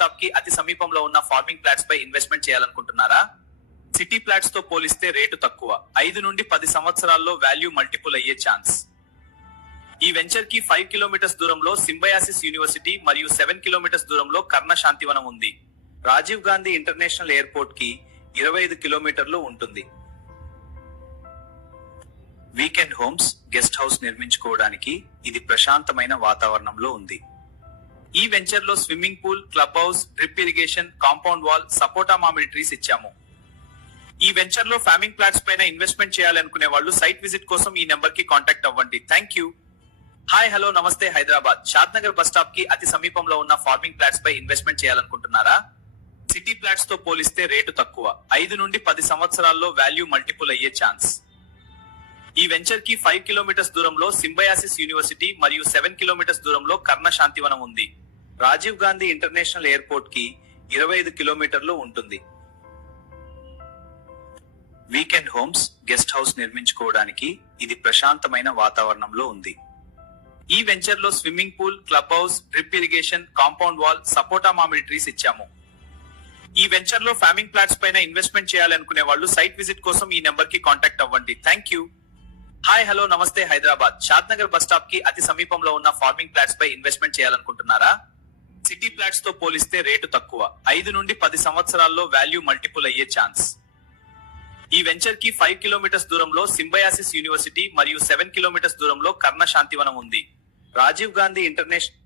Stop కి అతి సమీపంలో ఉన్న ఫార్మింగ్ ప్లాట్స్ పై ఇన్వెస్ట్మెంట్ చేయాలనుకుంటున్నారా? సిటీ ప్లాట్స్ తో పోలిస్తే రేటు తక్కువ, 5 నుండి 10 సంవత్సరాల్లో వాల్యూ మల్టిపుల్ అయ్యే ఛాన్స్. ఈ వెంచర్ కి 5 కిలోమీటర్స్ దూరంలో సింబయాసిస్ యూనివర్సిటీ మరియు 7 కిలోమీటర్స్ దూరంలో కర్ణ శాంతివనం ఉంది. రాజీవ్ గాంధీ ఇంటర్నేషనల్ ఎయిర్పోర్ట్ కి 25 కిలోమీటర్లు ఉంటుంది. వీకెండ్ హోమ్స్, గెస్ట్ హౌస్ నిర్మించుకోవడానికి ఇది ప్రశాంతమైన వాతావరణంలో ఉంది. ఈ వెంచర్ లో swimming pool, club house, drip irrigation, compound wall, సపోటా మామిడి ట్రీస్ ఇచ్చాము. ఈ వెంచర్ లో ఫార్మింగ్ ప్లాట్స్ పైన ఇన్వెస్ట్మెంట్ చేయాలనుకునే వాళ్ళు సైట్ విజిట్ కోసం ఈ నెంబర్ కి కాంటాక్ట్ అవ్వండి. Thank you. హాయ్ హలో నమస్తే. హైదరాబాద్ షాద్నగర్ బస్ స్టాప్ కి అతి సమీపంలో ఉన్న ఫార్మింగ్ ప్లాట్స్ పై ఇన్వెస్ట్మెంట్ చేయాలనుకుంటున్నారా? సిటీ ప్లాట్స్ తో పోలిస్తే రేటు తక్కువ, 5 నుండి 10 సంవత్సరాల్లో వాల్యూ మల్టిపుల్ అయ్యే ఛాన్స్. ఈ వెంచర్ కి 5 కిలోమీటర్స్ దూరంలో సింబయాసిస్ యూనివర్సిటీ మరియు 7 కిలోమీటర్స్ దూరంలో కర్ణ శాంతివనం ఉంది. రాజీవ్ గాంధీ ఇంటర్నేషనల్ ఎయిర్పోర్ట్ కి 25 కిలోమీటర్లు ఉంటుంది. వీకెండ్ హోమ్స్, గెస్ట్ హౌస్ నిర్మించుకోవడానికి ఇది ప్రశాంతమైన వాతావరణంలో ఉంది. ఈ వెంచర్ లో swimming pool, club house, drip irrigation, compound wall, సపోటా మామిడి ట్రీస్ ఇచ్చాము. ఈ వెంచర్ లో ఫార్మింగ్ ప్లాట్స్ పైన ఇన్వెస్ట్మెంట్ చేయాలనుకునే వాళ్ళు సైట్ విజిట్ కోసం ఈ నెంబర్ కి కాంటాక్ట్ అవ్వండి. Thank you. హాయ్ హలో నమస్తే. హైదరాబాద్ షాద్నగర్ బస్ స్టాప్ కి అతి సమీపంలో ఉన్న ఫార్మింగ్ ప్లాట్స్ పై ఇన్వెస్ట్మెంట్ చేయాలనుకుంటున్నారా? సిటీ ప్లాట్స్ తో పోలిస్తే రేటు తక్కువ, 5 నుండి 10 సంవత్సరాల్లో వాల్యూ మల్టిపుల్ అయ్యే ఛాన్స్. ఈ వెంచర్ కి 5 కిలోమీటర్స్ దూరంలో సింబయాసిస్ యూనివర్సిటీ మరియు 7 కిలోమీటర్స్ దూరంలో కర్ణ శాంతివనం ఉంది. రాజీవ్ గాంధీ ఇంటర్నేషనల్